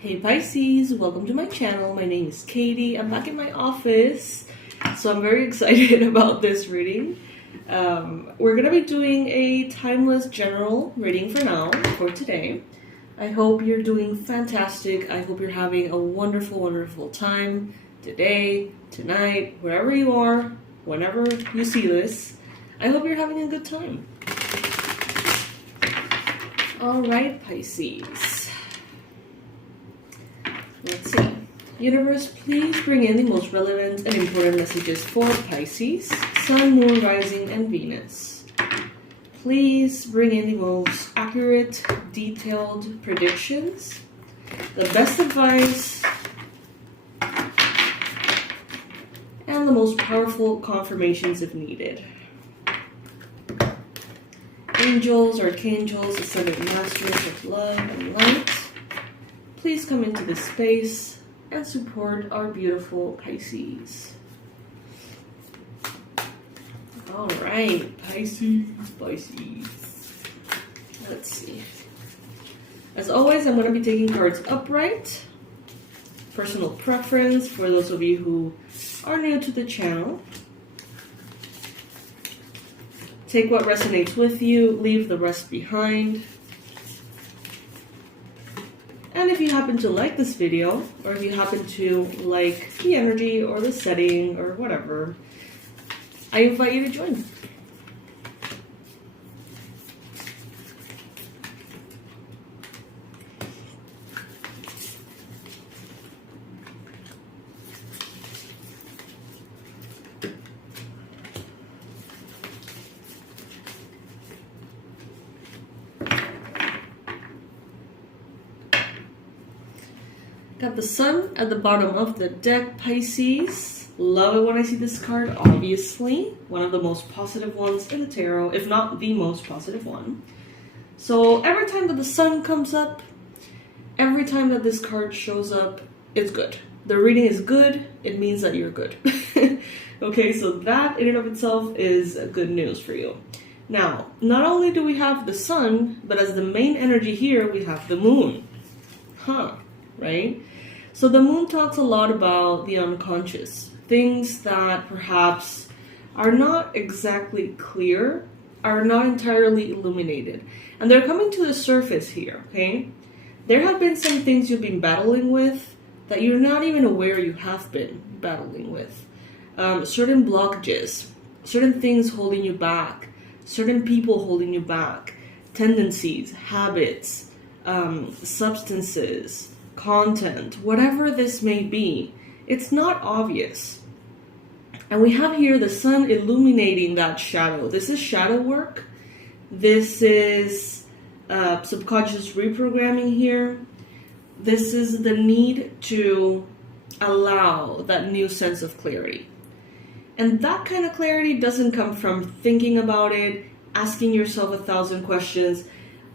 Hey Pisces, welcome to my channel. My name is Katie. I'm back in my office, so I'm very excited about this reading. We're going to be doing a timeless general reading for today. I hope you're doing fantastic. I hope you're having a wonderful, wonderful time today, tonight, wherever you are, whenever you see this. I hope you're having a good time. All right, Pisces. Let's see. Universe, please bring in the most relevant and important messages for Pisces, Sun, Moon, Rising, and Venus. Please bring in the most accurate, detailed predictions, the best advice, and the most powerful confirmations if needed. Angels, archangels, ascended masters of love and light, please come into this space and support our beautiful Pisces. All right, Pisces. Let's see. As always, I'm going to be taking cards upright. Personal preference for those of you who are new to the channel. Take what resonates with you, leave the rest behind. And if you happen to like this video, or if you happen to like the energy or the setting or whatever, I invite you to join. Got the Sun at the bottom of the deck, Pisces. Love it when I see this card, obviously. One of the most positive ones in the tarot, if not the most positive one. So every time that the Sun comes up, every time that this card shows up, it's good. The reading is good, it means that you're good. Okay, so that in and of itself is good news for you. Now, not only do we have the Sun, but as the main energy here, we have the Moon. Right? So the Moon talks a lot about the unconscious, things that perhaps are not exactly clear, are not entirely illuminated, and they're coming to the surface here, okay? There have been some things you've been battling with that you're not even aware you have been battling with. Certain blockages, certain things holding you back, certain people holding you back, tendencies, habits, substances, content, whatever this may be, it's not obvious. And we have here the Sun illuminating that shadow. This is shadow work. This is subconscious reprogramming here. This is the need to allow that new sense of clarity. And that kind of clarity doesn't come from thinking about it, asking yourself 1,000 questions.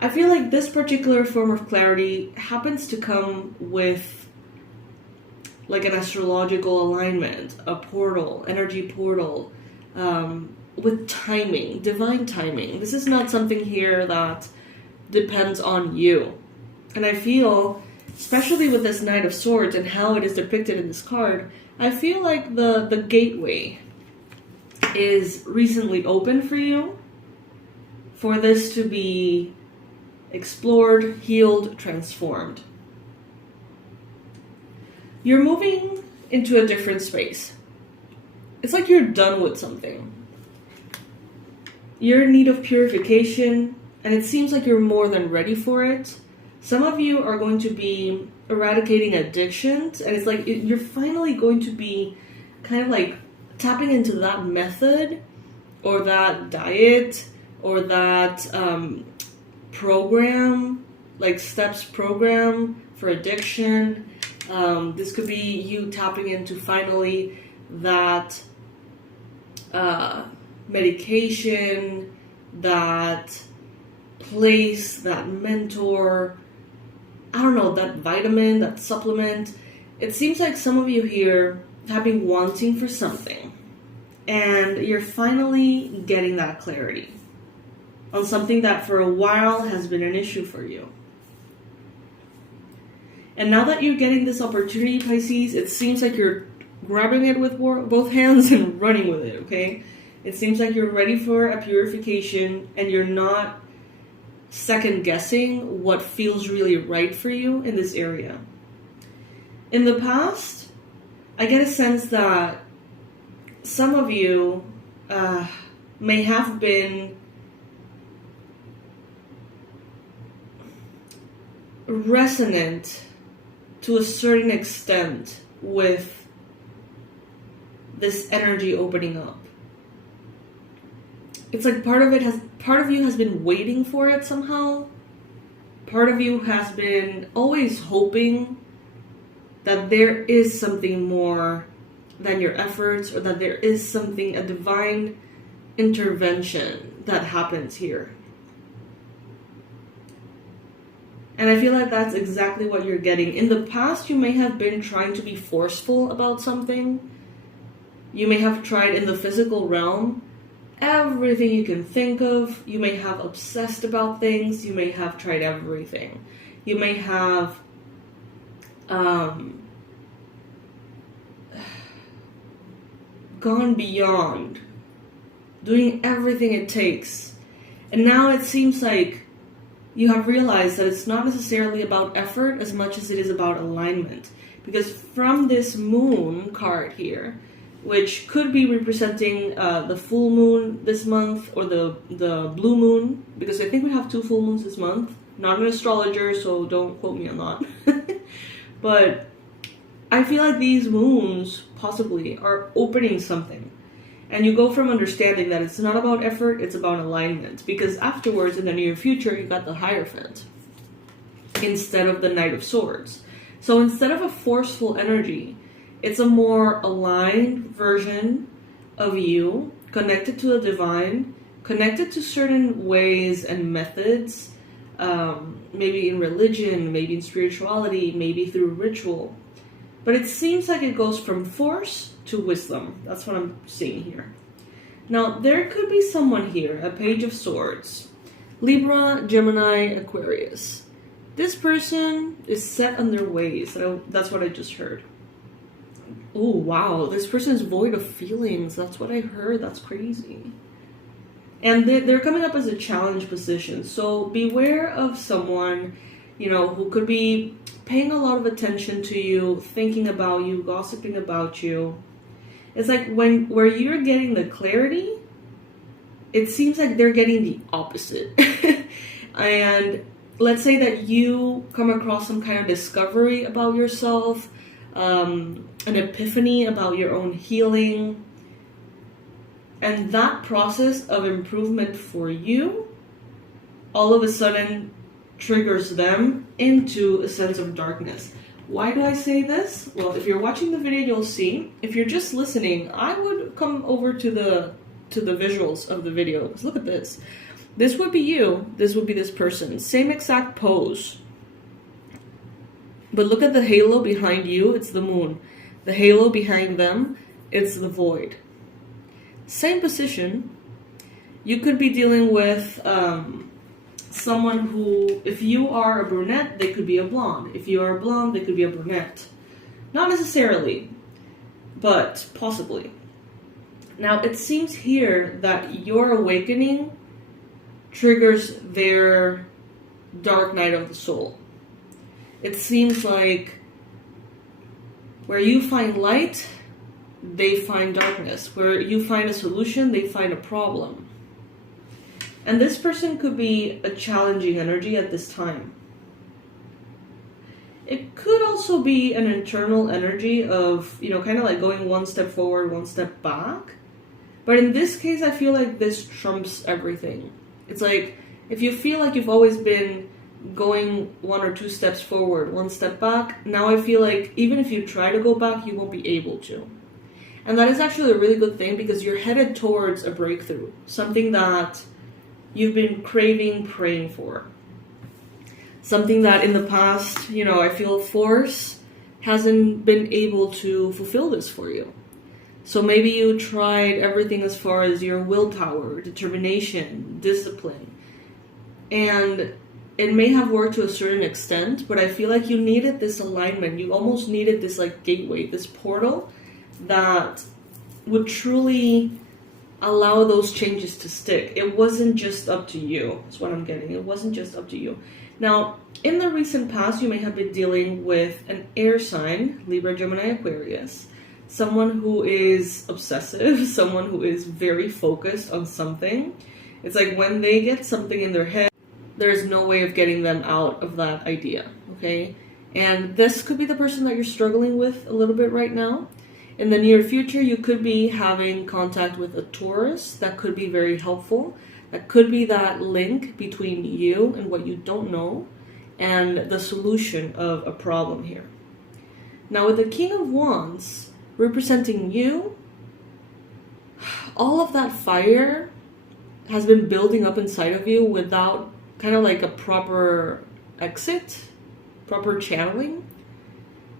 I feel like this particular form of clarity happens to come with like an astrological alignment, a portal, energy portal, with timing, divine timing. This is not something here that depends on you. And I feel, especially with this Knight of Swords and how it is depicted in this card, I feel like the gateway is recently open for you, for this to be explored, healed, transformed. You're moving into a different space. It's like you're done with something. You're in need of purification, and it seems like you're more than ready for it. Some of you are going to be eradicating addictions, and it's like you're finally going to be kind of like tapping into that method or that diet or that program, like steps program for addiction. This could be you tapping into finally that medication, that place, that mentor, I don't know, that vitamin, that supplement. It seems like some of you here have been wanting for something, and you're finally getting that clarity on something that for a while has been an issue for you. And now that you're getting this opportunity, Pisces, it seems like you're grabbing it with both hands and running with it, okay? It seems like you're ready for a purification and you're not second guessing what feels really right for you in this area. In the past, I get a sense that some of you may have been resonant to a certain extent with this energy opening up. It's like part of you has been waiting for it somehow. Part of you has been always hoping that there is something more than your efforts, or that there is something, a divine intervention that happens here. And I feel like that's exactly what you're getting. In the past, you may have been trying to be forceful about something. You may have tried in the physical realm everything you can think of. You may have obsessed about things. You may have tried everything. You may have gone beyond, doing everything it takes. And now it seems like you have realized that it's not necessarily about effort as much as it is about alignment. Because from this moon card here, which could be representing the full moon this month or the blue moon, because I think we have 2 full moons this month. Not an astrologer, so don't quote me on that. But I feel like these moons possibly are opening something. And you go from understanding that it's not about effort, it's about alignment. Because afterwards, in the near future, you got the Hierophant instead of the Knight of Swords. So instead of a forceful energy, it's a more aligned version of you, connected to the divine, connected to certain ways and methods, maybe in religion, maybe in spirituality, maybe through ritual. But it seems like it goes from force to wisdom. That's what I'm seeing here. Now, there could be someone here, a Page of Swords, Libra, Gemini, Aquarius. This person is set on their ways. That's what I just heard. Oh, wow. This person is void of feelings. That's what I heard. That's crazy. And they're coming up as a challenge position. So beware of someone, who could be paying a lot of attention to you, thinking about you, gossiping about you. It's like where you're getting the clarity, it seems like they're getting the opposite. And let's say that you come across some kind of discovery about yourself, an epiphany about your own healing. And that process of improvement for you, all of a sudden triggers them into a sense of darkness. Why do I say this? Well, if you're watching the video, you'll see. If you're just listening, I would come over to the visuals of the video. Because look at this. This would be you. This would be this person. Same exact pose. But look at the halo behind you. It's the moon. The halo behind them, it's the void. Same position. You could be dealing with someone who, if you are a brunette, they could be a blonde. If you are a blonde, they could be a brunette. Not necessarily, but possibly. Now, it seems here that your awakening triggers their dark night of the soul. It seems like where you find light, they find darkness. Where you find a solution, they find a problem. And this person could be a challenging energy at this time. It could also be an internal energy of, kind of like going one step forward, one step back. But in this case, I feel like this trumps everything. It's like, if you feel like you've always been going 1 or 2 steps forward, 1 step back, now I feel like even if you try to go back, you won't be able to. And that is actually a really good thing because you're headed towards a breakthrough. Something that you've been craving, praying for. Something that in the past, I feel force hasn't been able to fulfill this for you. So maybe you tried everything as far as your willpower, determination, discipline. And it may have worked to a certain extent, but I feel like you needed this alignment. You almost needed this like gateway, this portal that would truly allow those changes to stick. It wasn't just up to you. That's what I'm getting. It wasn't just up to you. Now, in the recent past, you may have been dealing with an air sign, Libra, Gemini, Aquarius. Someone who is obsessive, someone who is very focused on something. It's like when they get something in their head, there's no way of getting them out of that idea, okay? And this could be the person that you're struggling with a little bit right now. In the near future, you could be having contact with a Taurus. That could be very helpful. That could be that link between you and what you don't know and the solution of a problem here. Now, with the King of Wands representing you, all of that fire has been building up inside of you without kind of like a proper exit, proper channeling.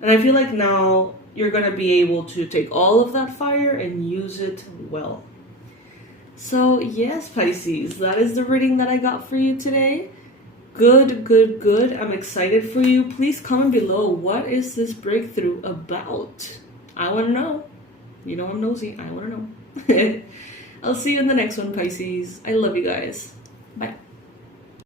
And I feel like now you're going to be able to take all of that fire and use it well. So yes, Pisces, that is the reading that I got for you today. Good, good, good. I'm excited for you. Please comment below. What is this breakthrough about? I want to know. You know I'm nosy. I want to know. I'll see you in the next one, Pisces. I love you guys.